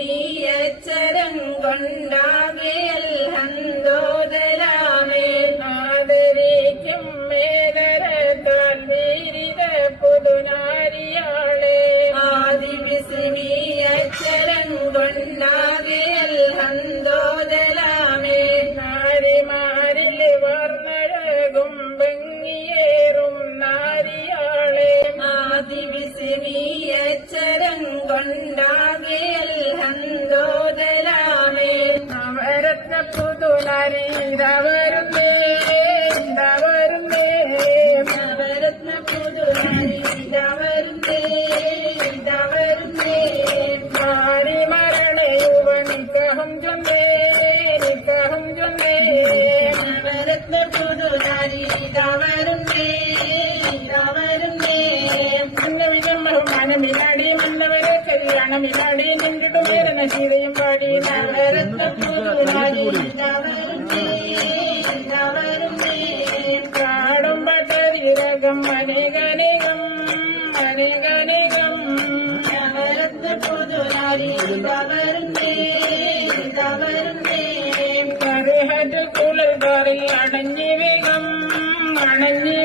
ആദിവിസ്മീയച്ചരം കൊണ്ടാകെയൽ ഹന്തോദരാമേ ആദരിക്കും മേലരത്താൽ വീരിത പുതുനാരിയാളെ ആദിവിസ്മീയച്ചരം കൊണ്ടാകെയൽ ഹന്തോദരാമേ നാരിമാരിൽ വർണ്ണഴകും ഭംഗിയേറും നാരിയാളെ ആദിവിസ്മീയച്ചരം കൊണ്ടാകെയൽ ഹന്തോദരാമേ നവരത്ന പുതുനാരി ഇതവരുന്നേ ഇതവരുന്നേ നവരത്ന പുതുനാരി ഇതവരുന്നേ ഇതവരുന്നേ മാറി മരണയുവ നിക്കഹം ചൊന്നേ നിക്കഹം ചൊന്നേ നവരത്ന പുതുനാരി ഇതവരുന്നേ ഇതവരുന്നേ മനമില്ലാടി മന്നവരെ കല്യാണമില്ലാടി നിന്നിട്ടു പേരന ശീലയും പാടി നവരത്ന പുതുനാരി ഇതവരുന്നേ ഇതവരുന്നേ കാടും പട്ടതിരകം അനേകനേകം അനേകനേകം നവരത്ന പുതുനാരി ഇതവരുന്നേ ഇതവരുന്നേ കരഹറ്റ് കുളിർകാറിൽ അണഞ്ഞി വേഗം അണഞ്ഞി